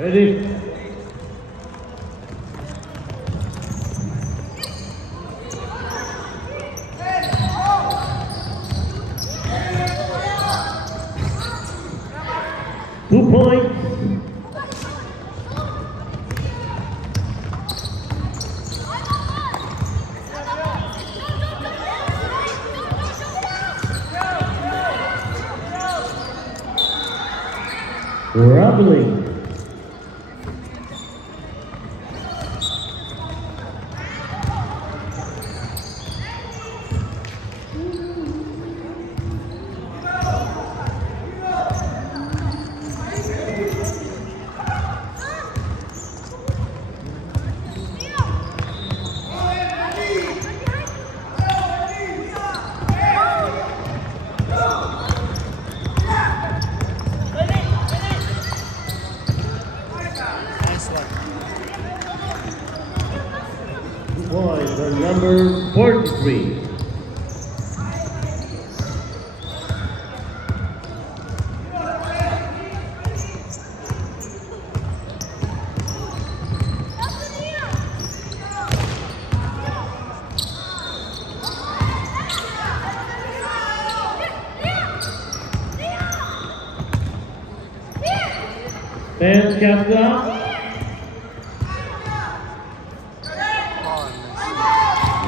Ready? Two points. Rubbling. Points on number 43. Ten shot clock.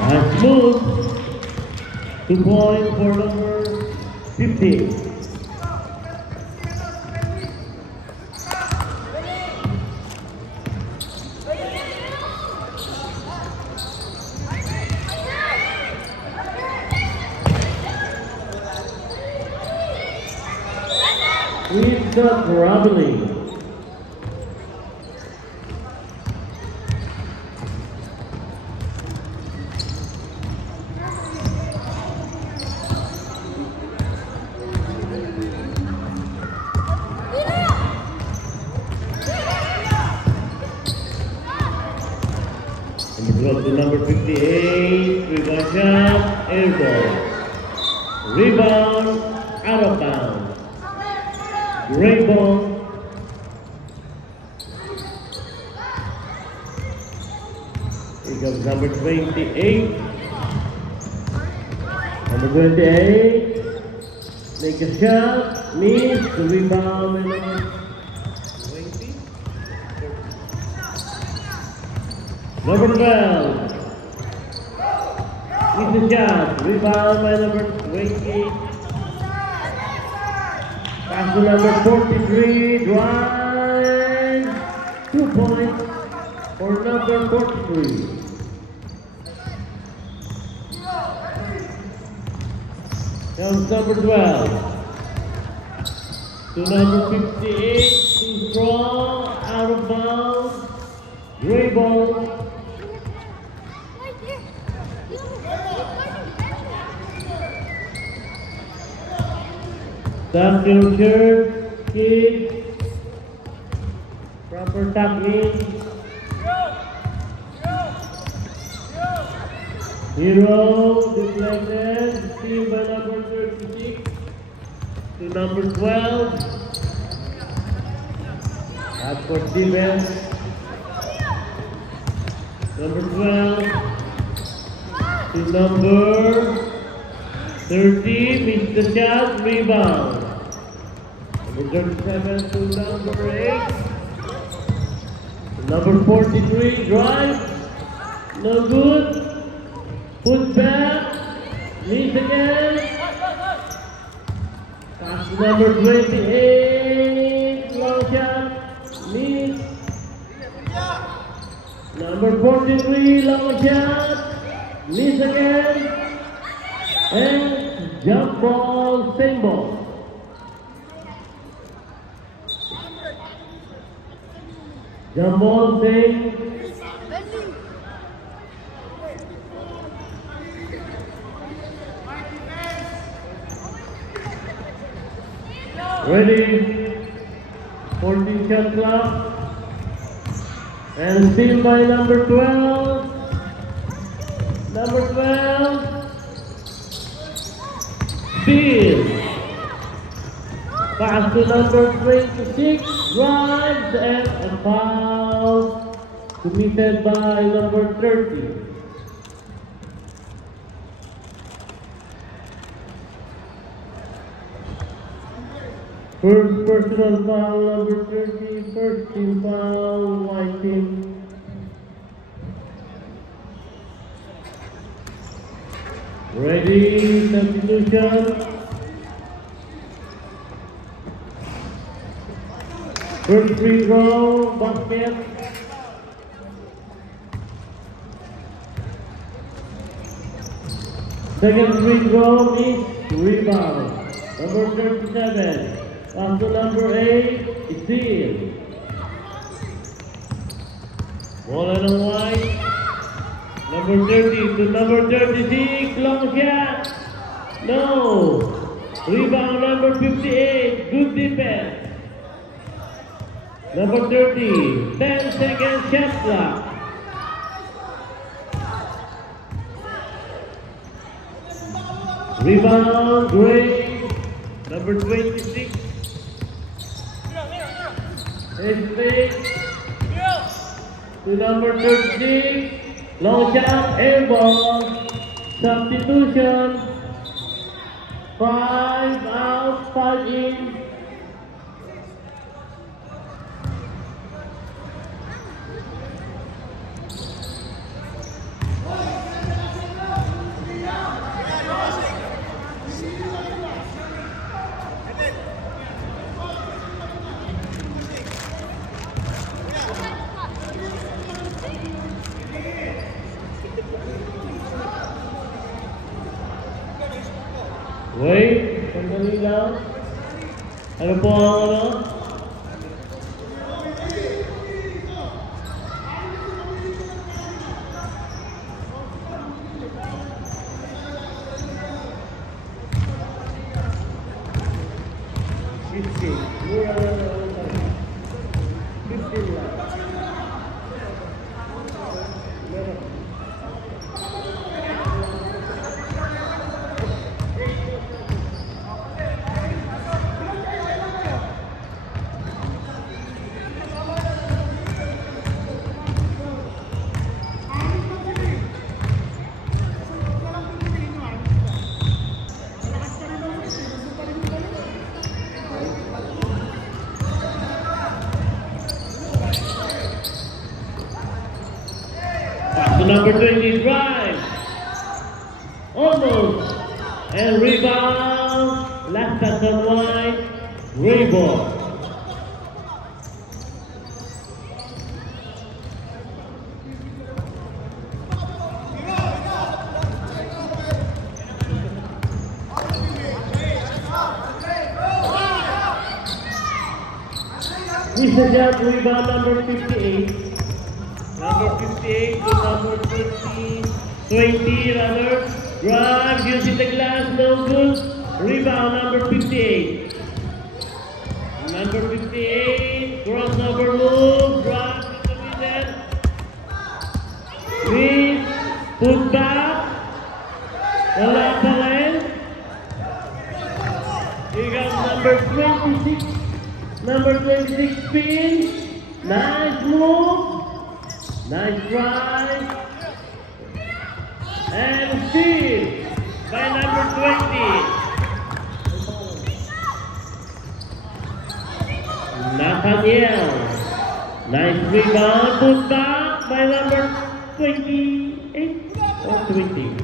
Nice move. 2 points for number 50. We've got Robinley. To number 58, rebound shot, air ball. Rebound, out of bounds. Great ball. Here comes number 28. Number 28, make a shot, miss, rebound, and number 12. With the shot. Rebound by number 20. Pass to number 43. Drive. 2 points for number 43. Comes number 12. To number 58. Too strong. Out of bounds. Gray ball. Tuck your shirt, kick, proper tuck in. Hero, deflected, steal by number 36 to number 12. Up for defense. Number 12 to number 30, missed the shot, rebound. Number 37 to number 8. Number 43, drive. No good. Put back. Miss again. Pass to number 28. Long shot. Miss. Number 43, long shot. Miss again. And jump ball, same ball. Jump ball, same. Ready. 14 shot clock. And steal by number 12. Number 12. Steal. Pass to number 26. drives and a foul committed by number 30. First personal foul, number 30, first team foul, white team. Ready, substitution. First free throw, basket. Second free throw, miss, rebound. Number 37. Pass to number 8, steal. Ball on white. Number 30 to number 36, long shot. No. Rebound number 58, good defense. Number 30, 10 seconds shot clock. Rebound, Gray. Number 26. Estate to number 36. Long shot, air ball. Substitution. 5 out, 5 in. Wait, sandali lang. Ano po ang ano? Mura lang naman. 15 lang. Meron. To number 20, drive. Almost. And rebound. Last touch on white. Gray ball. This is shot, rebound number 58. Number 58 to number 20 rather. Drive using the glass, no good. Rebound number 58. Number 58, crossover move, drive to the middle. Read, put back. Wala pa rin. Here comes number 26. Number 26 spin. Nice move. Nice drive. And steal by number 20. Nathaniel. Nice rebound. Put back by number 28 or 20.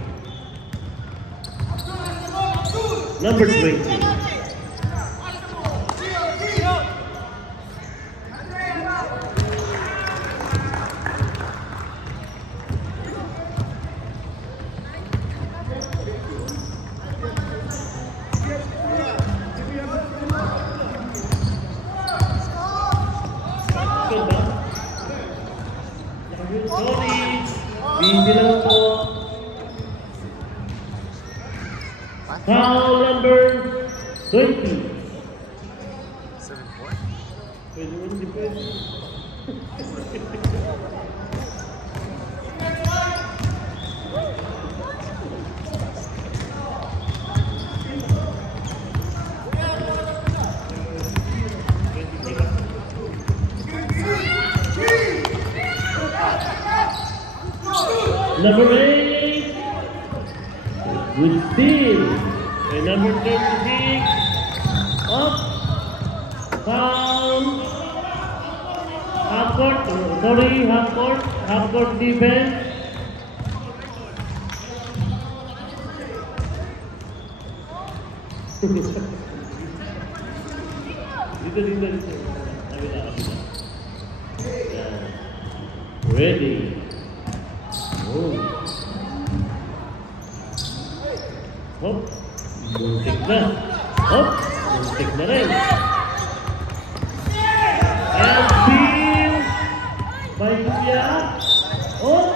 Number 20. Sorry, busy lang po. Foul number 20. 7-4? Pwede mo, hindi pwede. Number 8. Good steal. And number 36. Up. Foul. Half court defense. Dito. Kabila. Yan. Ready. Oh. Hop. Buntik na. Hop. Buntik na rin. And steal by Kuya. Oh.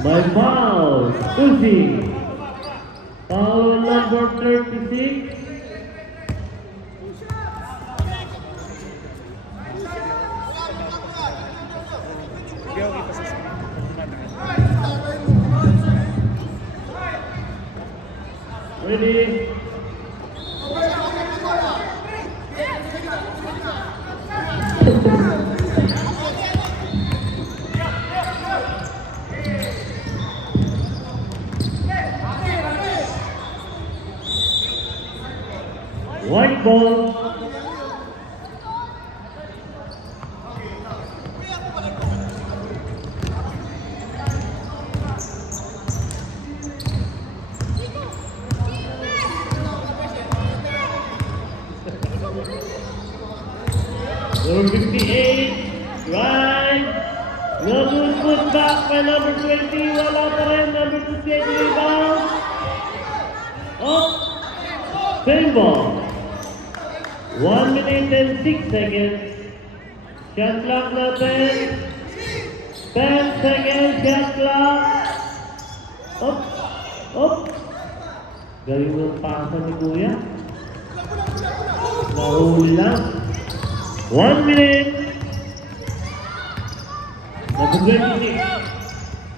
By foul. Uzi. Foul number 36. Ready? White ball. Number 58, right. No good, put back by number 20. Wala pa rin. Number 58, rebound. Up. Same ball. 1 minute and 6 seconds. Shot clock natin. 10 seconds shot clock. Up. Up. Galing ng pasa ni Kuya. Nahuli lang. 1 minute. Number 26.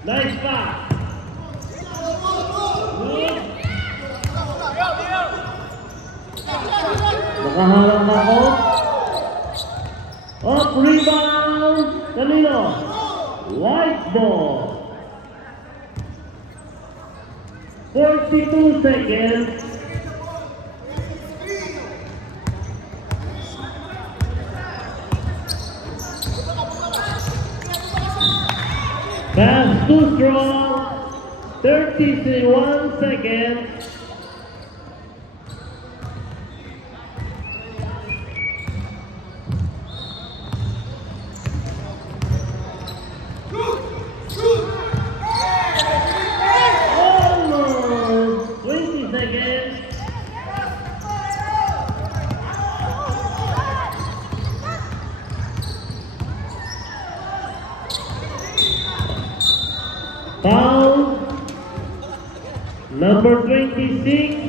Nice pass. Good. Nakaharap ako. Up, rebound. Kanino? White ball. 42 seconds. Pass too strong. 31 seconds. Almost 20 seconds. Foul number 26.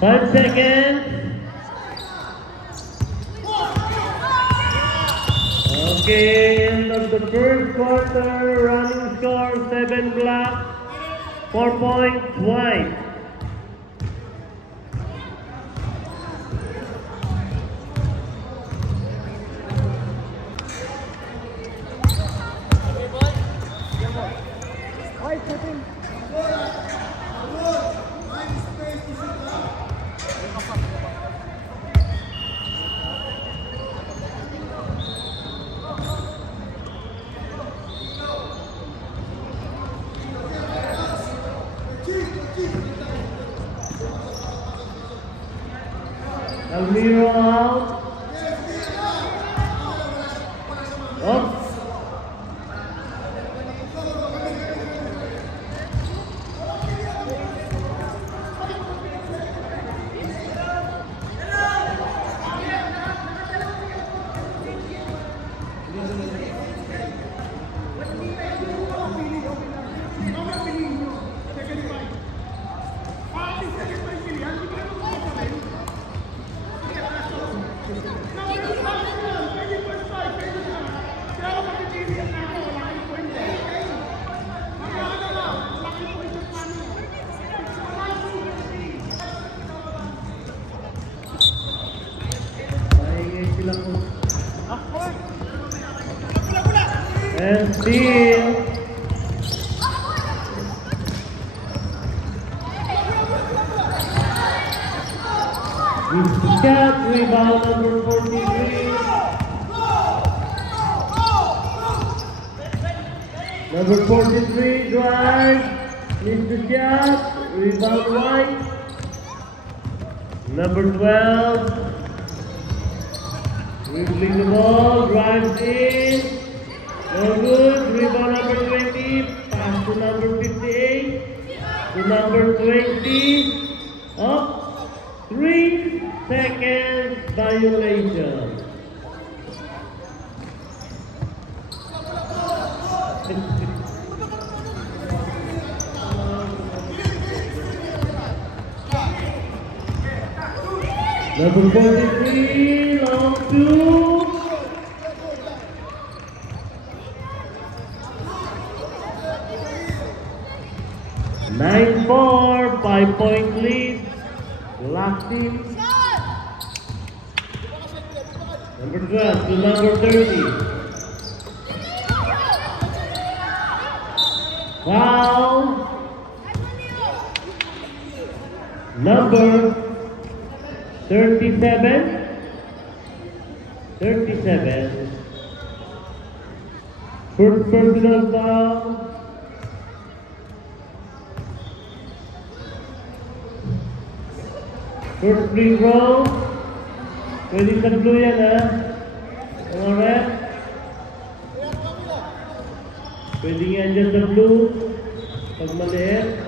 Five seconds. Okay, end of the first quarter, running score 7 black, 4 points white. Almiro out. Up. steal. Shot, rebound number 43. Number 43, drive. Missed the shot, rebound White. Number 12. Dribbling the ball, drives in. No good, rebound number 20. Pass to number 58. To number 20. Up. 3 seconds violation. Number 43, long two. Nine 4, 5-point lead. Last team. Number 12 to number 30. Foul. Number 37. 37. First personal foul. First free throw. Pwede sa blue yan, ha? Mga rep. Pwede nga dyan sa blue. Pag maliit.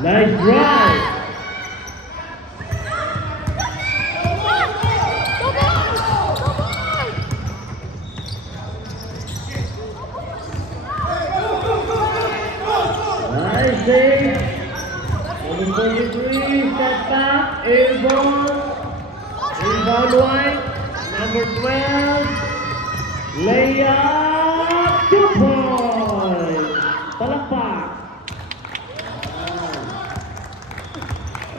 Nice drive! Nice save! Number 43, step back, airball, rebound White. Number 12, layup, 2 points. Palakpak.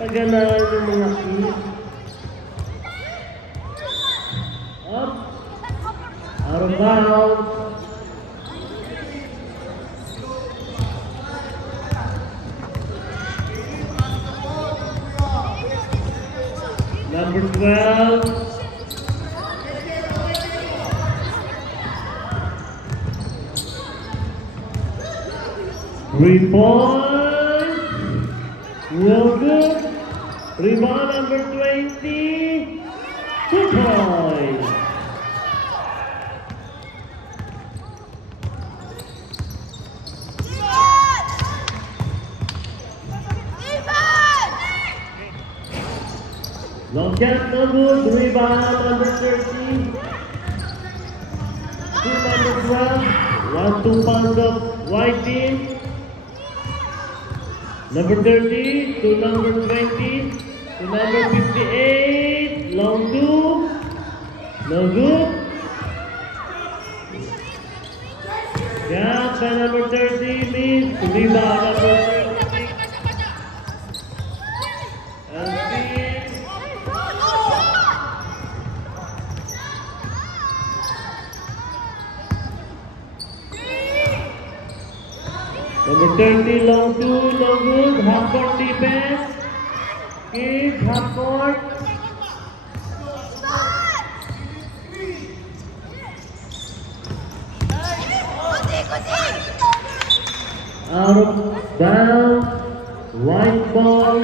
Paganahan yung mga kids. Up, out of bounds. Number 12. Three points. No good. Rebound number 20. 2 points. Long shot, no good. Rebound number 13. To number 12. 1-2 pound of White team. Number 30 to number 20 to number 58. Long two. No good. Shot by number 30. Miss. Rebound number 30. And six. Number 30, long two, no good. Half court defense. Kids, half court. Out of bounds. White ball.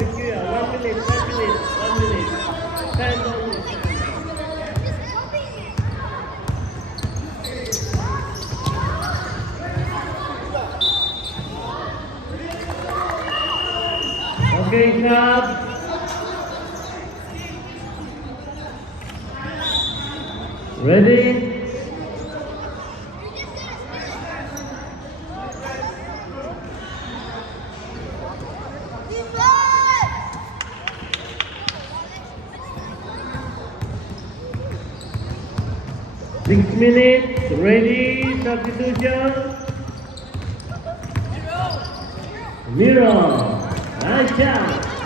Okay, 1 minute, 1 minute, 1 minute. 10 minutes. Okay, shot. Ready? Six minutes. Ready? Substitution. Miro. Nice shot.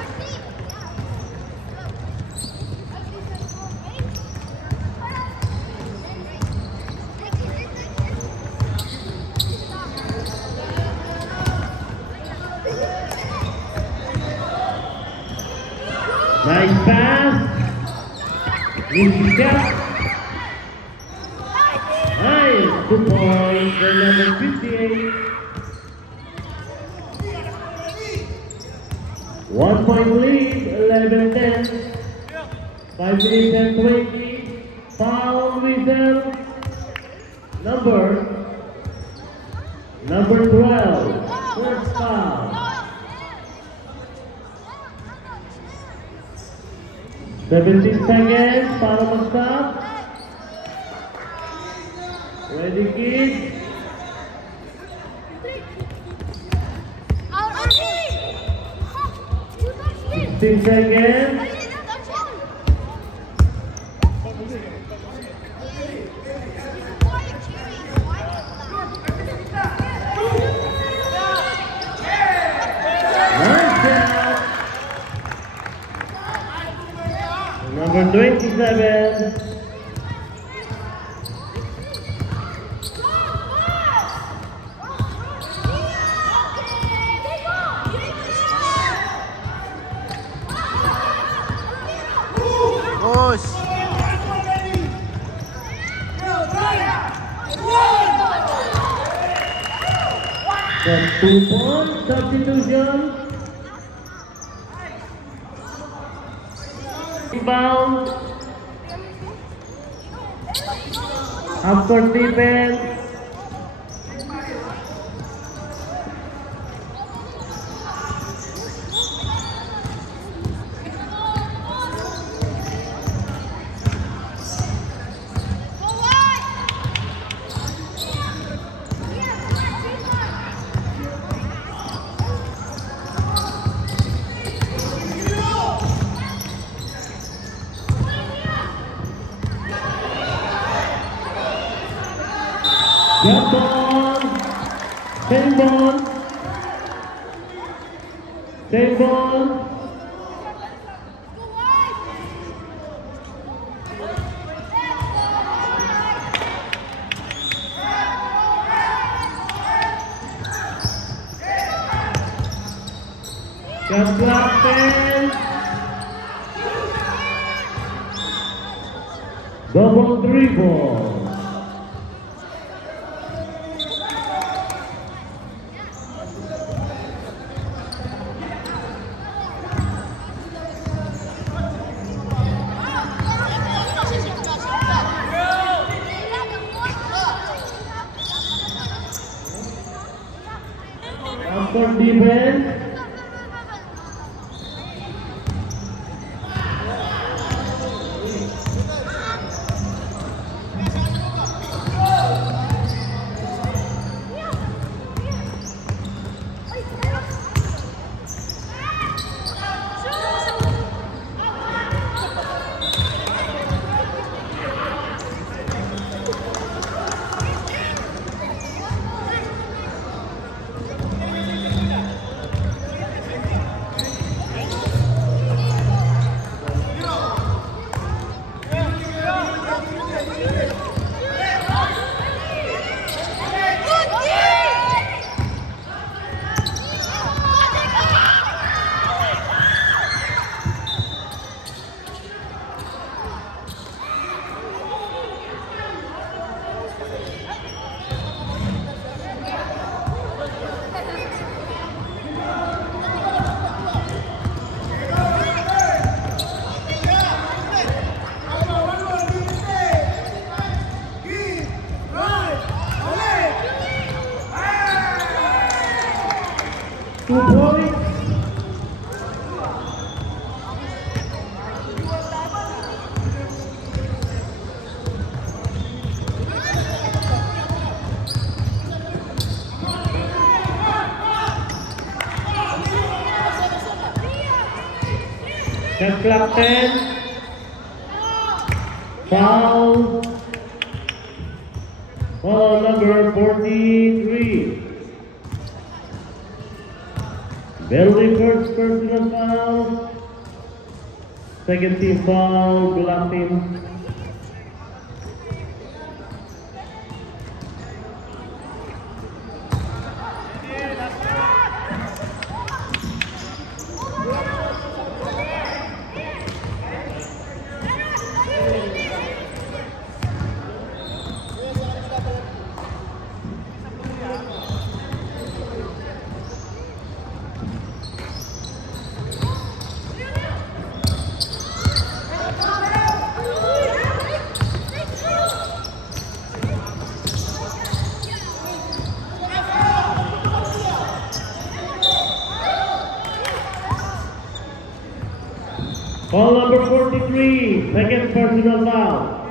Nice pass. Easy step. Nice. 2 points for number 58. 1 point lead, 11-10. 5 minutes and 20. Foul whistle. Number 12. First foul. 17 seconds para mag-stop. Ready, kids? Out. 16 seconds. Nice job. Number 27. Push! Got 2 points, substitution. Rebound. Half-court defense. Get ball. Same ball. Same ball. Shot clock 10. Double dribble. After defense. Two points. Shot clock 10. Foul. Foul number 43. Belly first personal foul. Second team foul, black team. Foul number 43, second personal foul.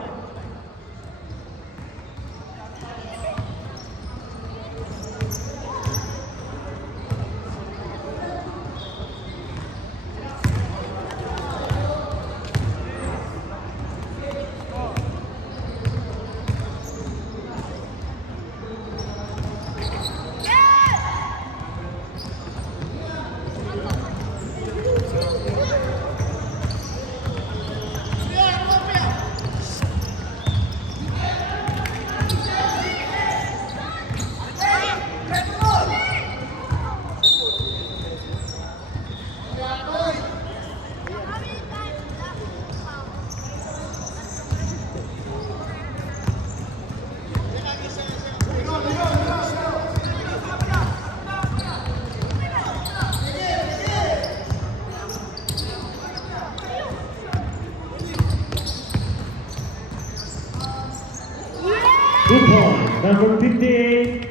Good point, number 58.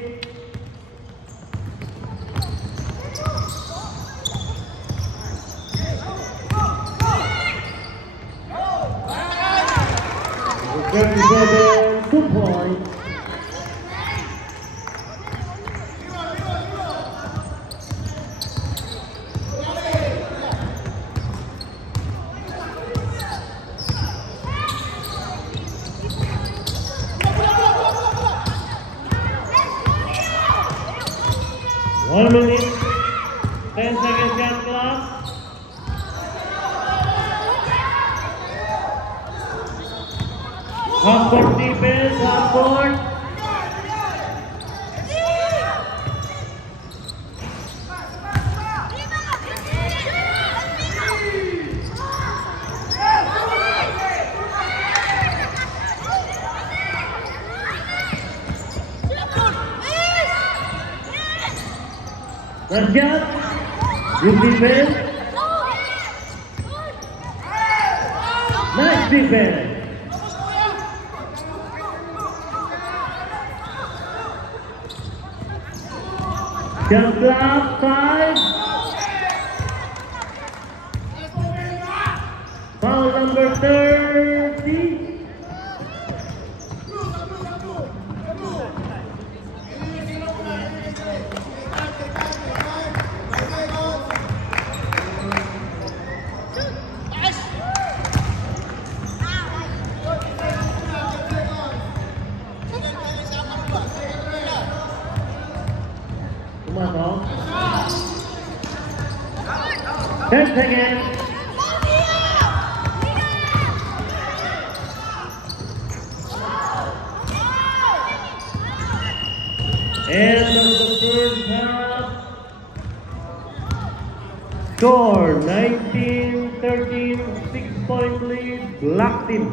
Number 2 points. One minute, 10 seconds shot clock. Half court defense, half court. Last shot, good defense. Nice defense. Shot clock, 5. Foul number 30. Tumato. 10 seconds. End of the first half. Score 19-13, 6-point lead, Black Team.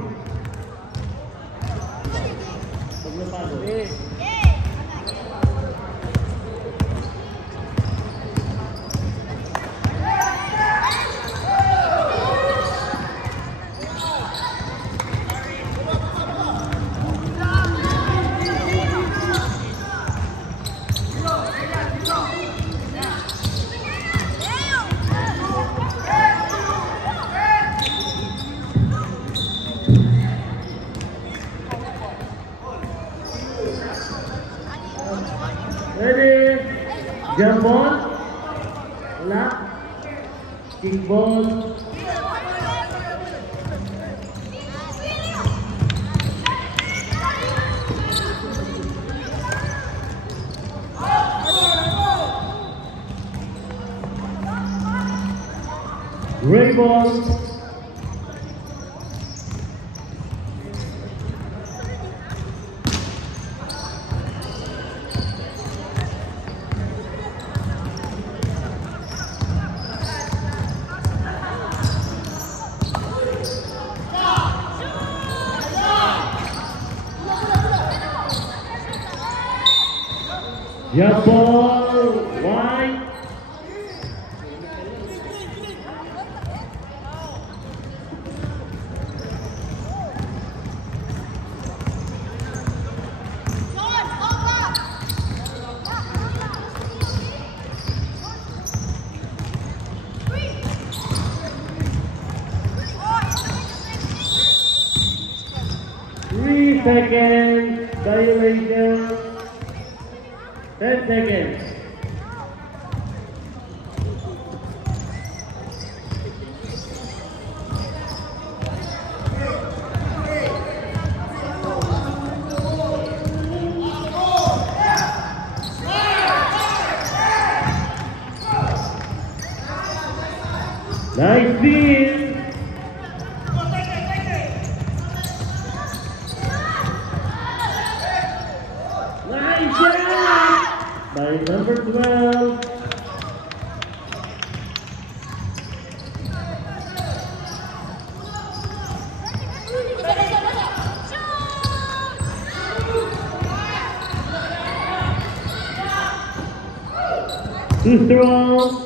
Ready? Jump ball. Lap. Kick ball. Gray ball. Jump ball, wide. seconds. Violation. 10 seconds. Nice beat. Nice shot by number 12. Too strong.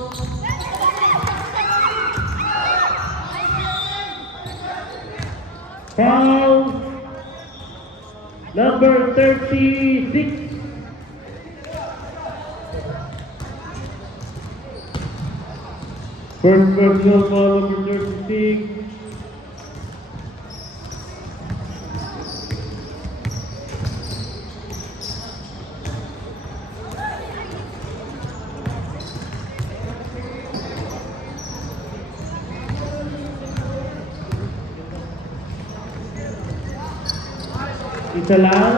Foul. Number 36. First personal foul, number 36. Isa lang.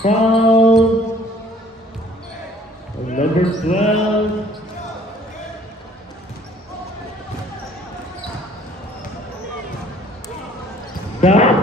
Foul. Number 12. Stop.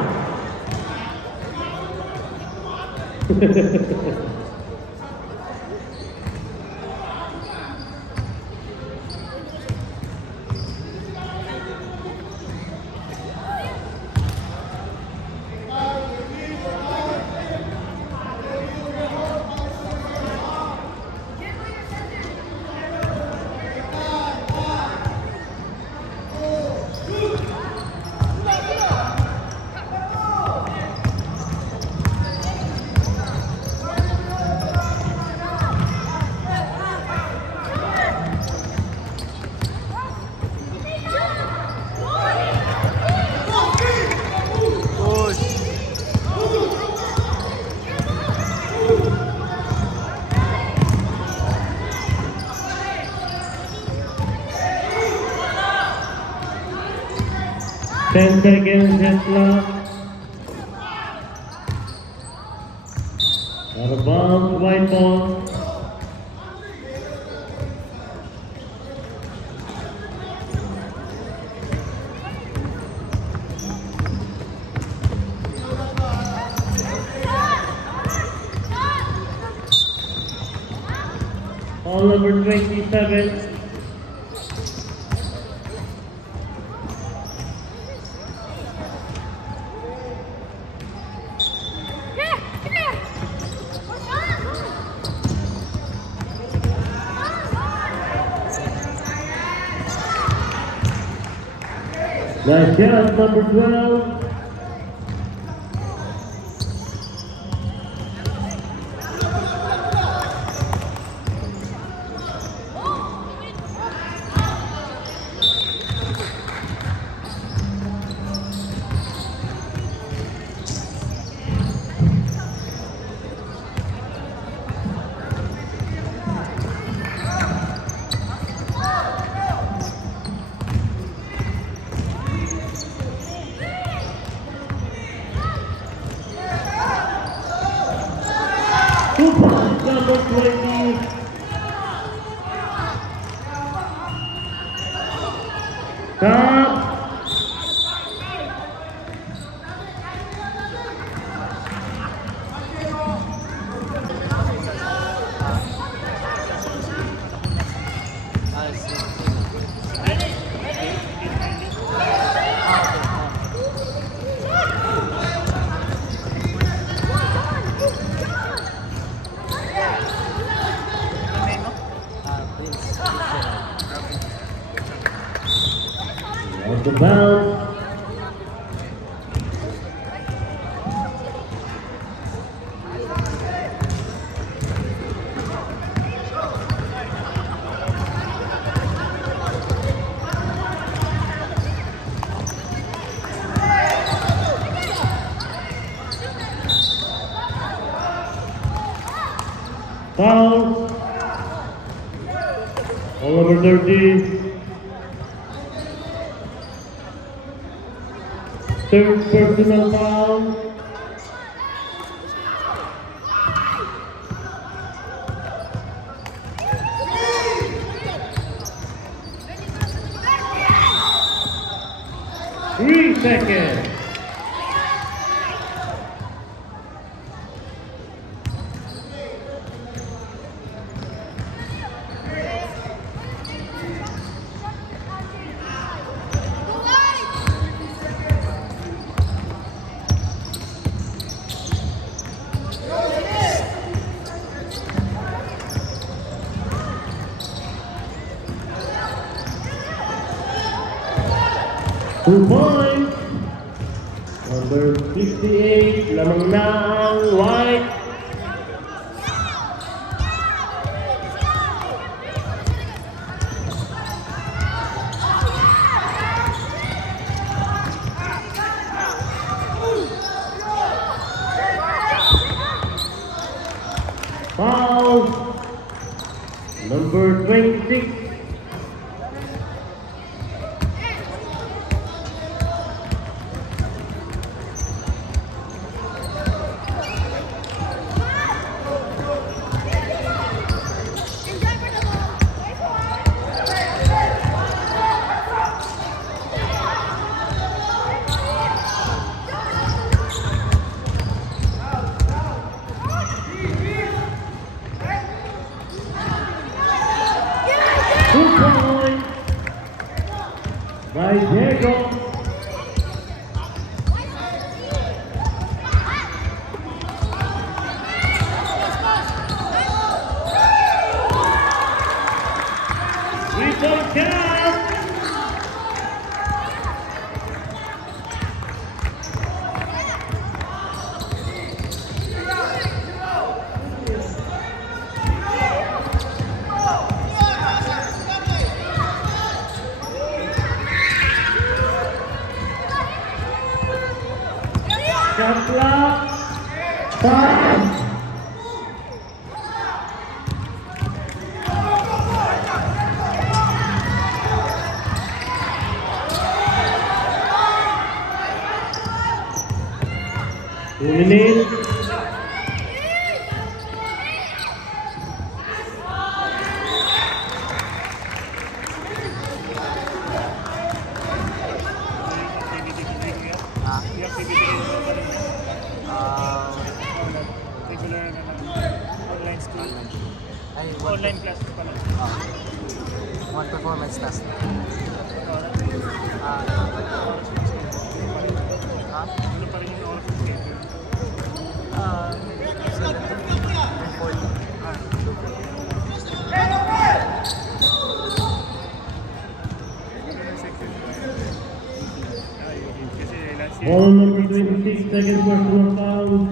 10 seconds left clock. Out of bounds, white ball. Ball number 27. Nice shot, number 12. Number 20. Stop. Foul. All number 30. Third personal foul. Three seconds. Two points. Number 58, lamang na ang White. Foul. Number 26. By Diego. We don't count. Shot clock. Time. Two minutes. Online school. Ay, online class pala. One performance task. Ano pa rin yung oras ng schedule? 7. Ball number 26, second personal foul.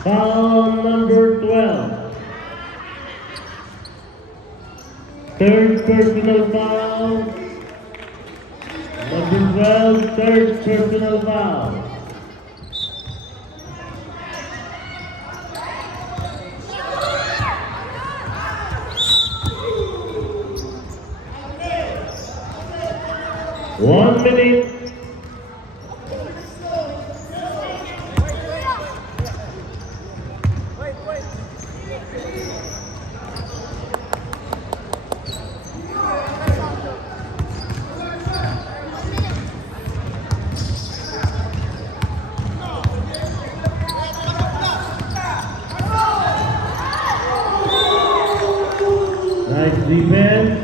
Foul number 12. Third personal foul. Number 12, third personal foul. One minute. Nice defense.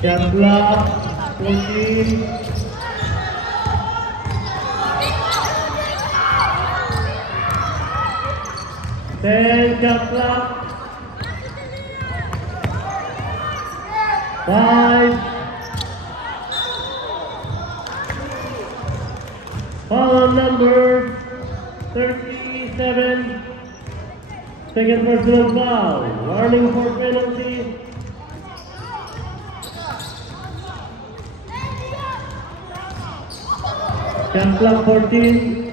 Shot clock, 14. Shot clock. 5, number 37. Second personal foul. Warning for penalty. Shot clock 14.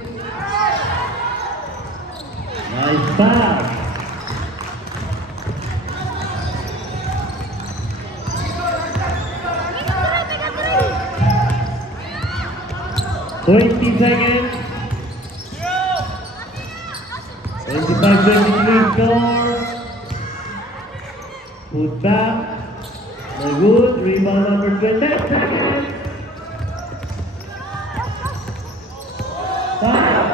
Nice pass. 20 seconds. 25-23 score. Put back. No good. Rebound number 20 seconds. Five.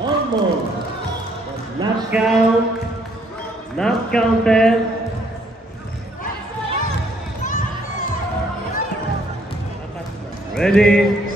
Almost. But not count. Not counted. Ready?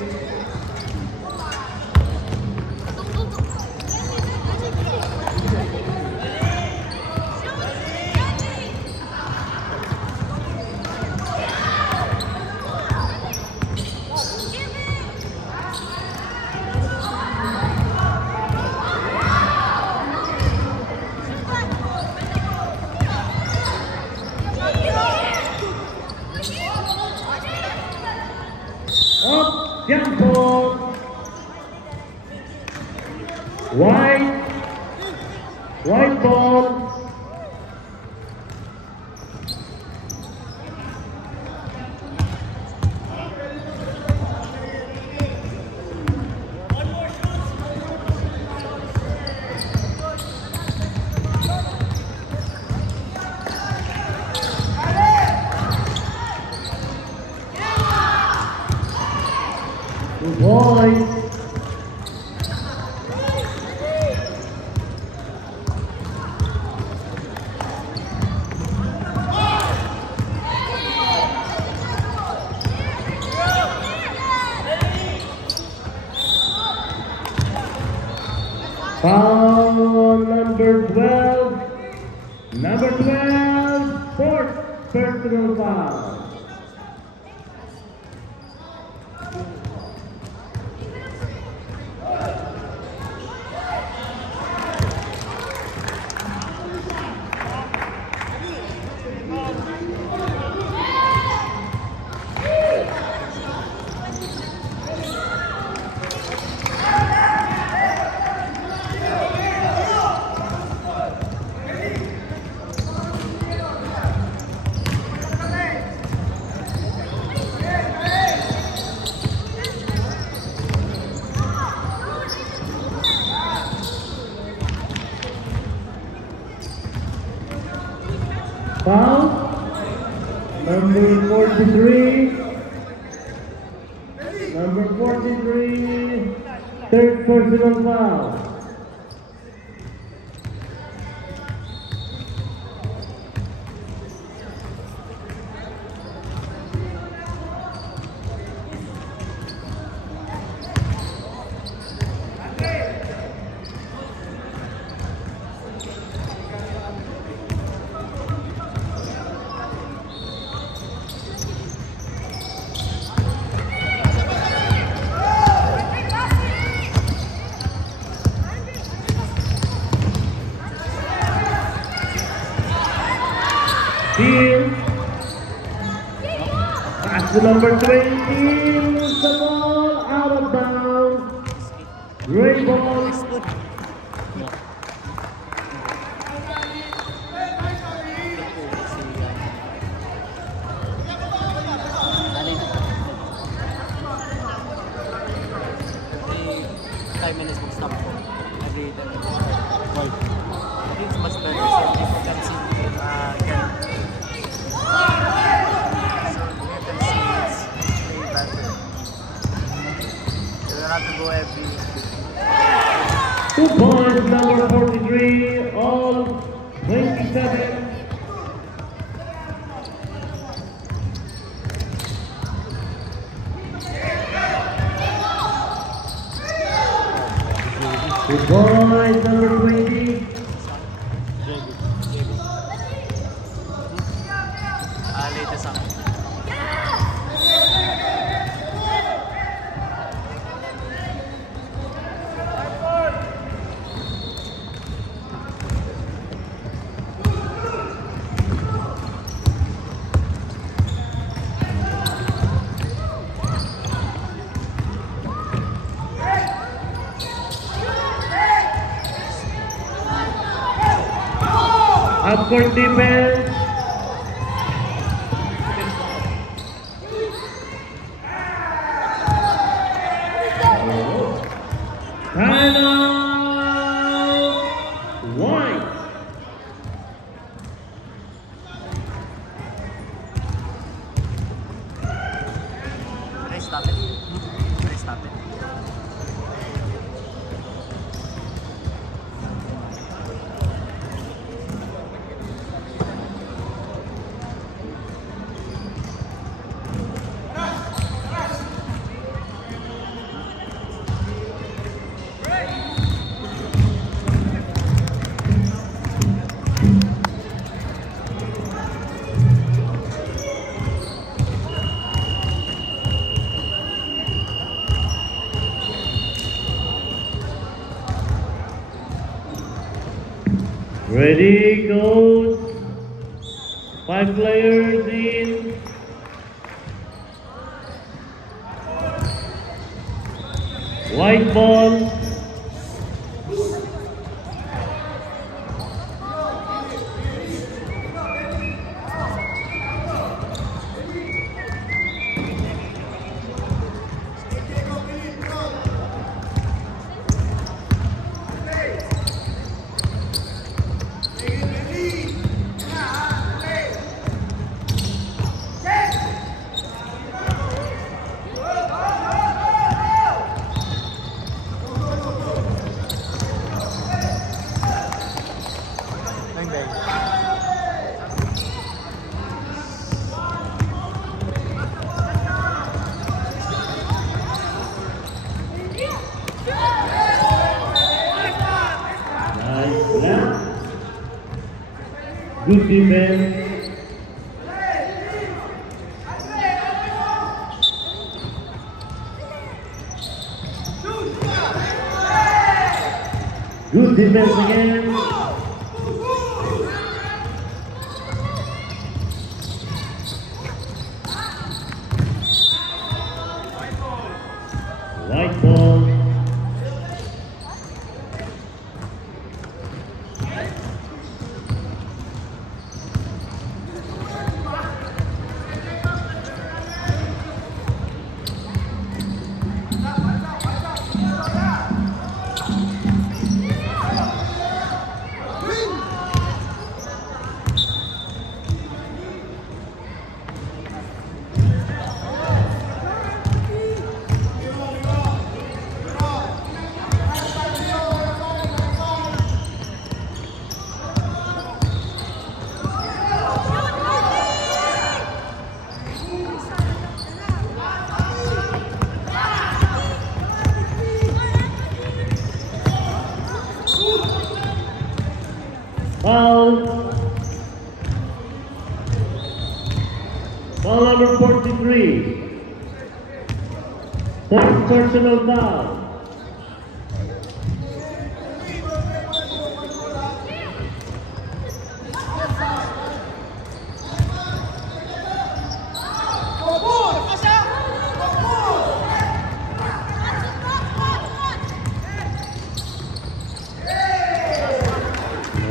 Up, jump ball. White ball. Good boy. Foul number 12. Number 12, fourth personal foul. Foul number 43. Number 43, third personal foul. Here, pass to number 20, moves the ball out of bounds. Great ball. Every 5 minutes mag-stop ko. Every why? I think it's much better so people can see can see it's way better. You don't have to go every 2 points, number 43, all 27. Good boy, number 20. Half court defense. Timeout. White. Can I stop it? Can I stop it? Ready, goes. 5 players in. White ball. Nine bell. Nice block. Good defense. Good defense again. White ball. Foul. Foul number 43. Fourth personal foul.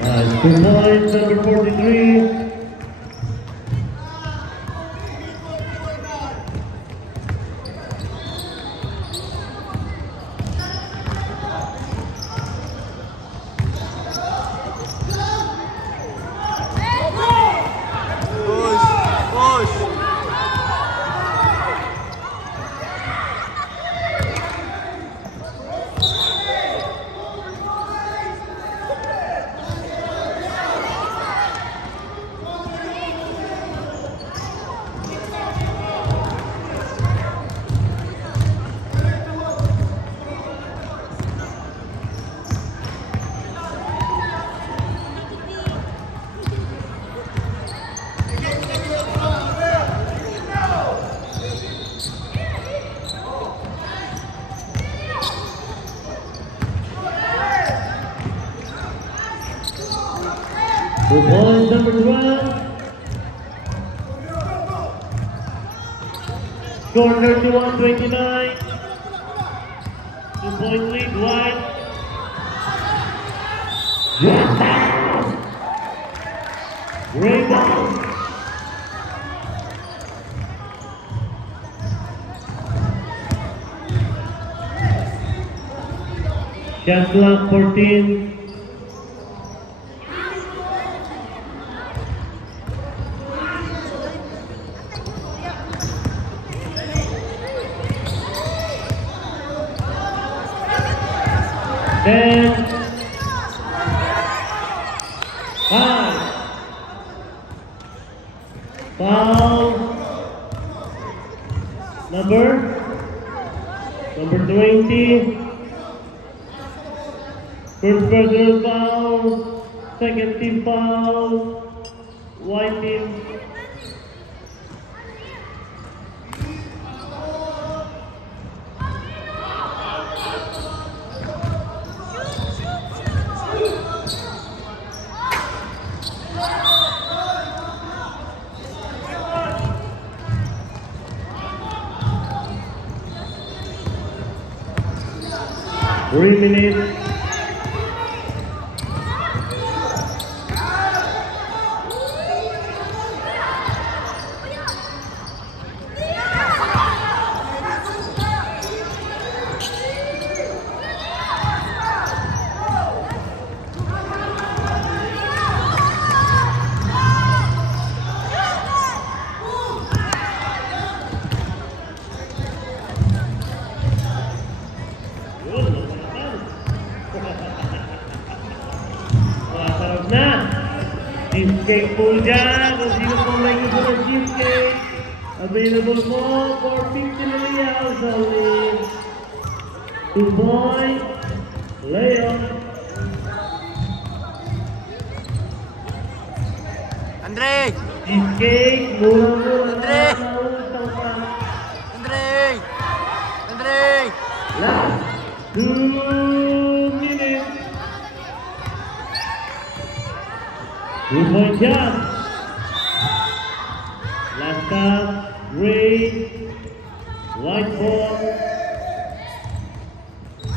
Nice. 2 points, number 43. For point number 12. Score 31-29. 2-point lead, White. Rebound. Shot clock 14. Ten. Five. Foul. Number 20. First personal foul. Second team foul. White team. Three minutes. Masarap na. Cheesecake po dyan. Kung sino po may gusto ng cheesecake, available po for 50 million only. 2-point layup. Andre! Cheesecake, mura-mura. Andre! Andre! Last 2 minutes. 2-point shot. Last pass, Ray. White ball.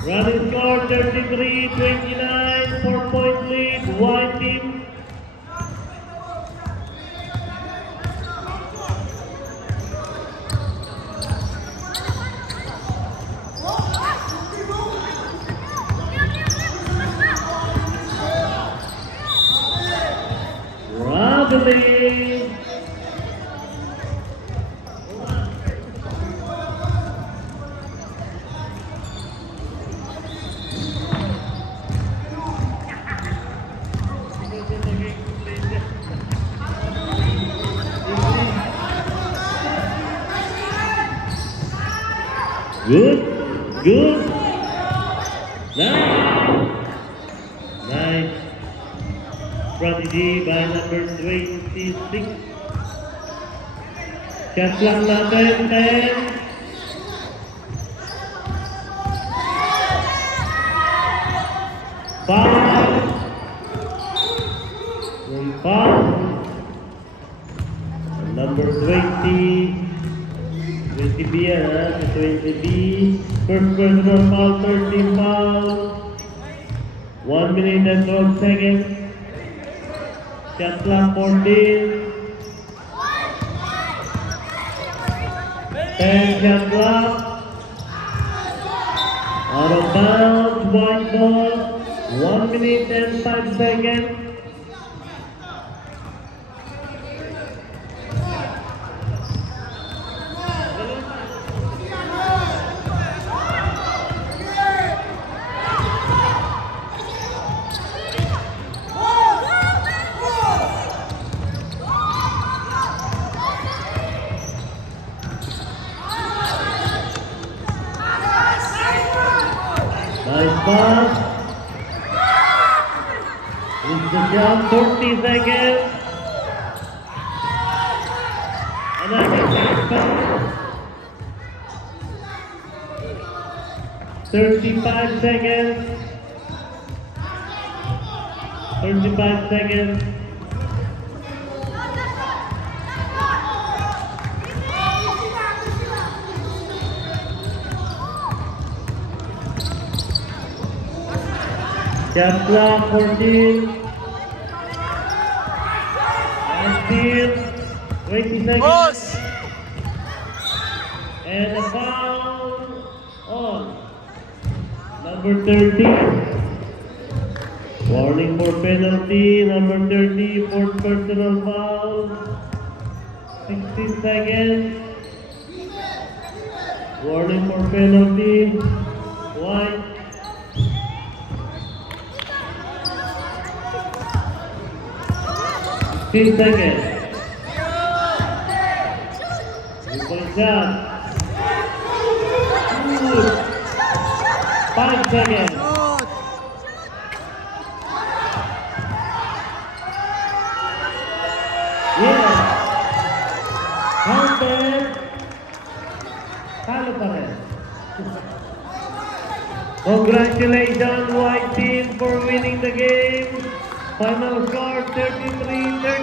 Running score 33-29. 4-point lead. White team. Robbery. Good. Nice. Strategy by number 26. Shot clock natin, 10. Foul. Yung foul. Number 20. 20B yan, ha? 20B. First personal foul, 13 foul. 1 minute and 12 seconds. Shot clock 14. 10 shot clock. Out of bounds, white ball. 1 minute and 5 seconds. Nice pass. It's the shot, 40 seconds. Another nice pass. 35 seconds. 35 seconds. Shot clock 14. steal. 20 seconds. Boss! And a foul on number 30. Warning for penalty. Number 30, fourth personal foul. 16 seconds. Warning for penalty. White. 16 seconds. 3-point shot. Shoot. 5 seconds. Shoot! Yeah. Counted. Talo pa rin. Congratulations, White Team, for winning the game. Final score 33-30.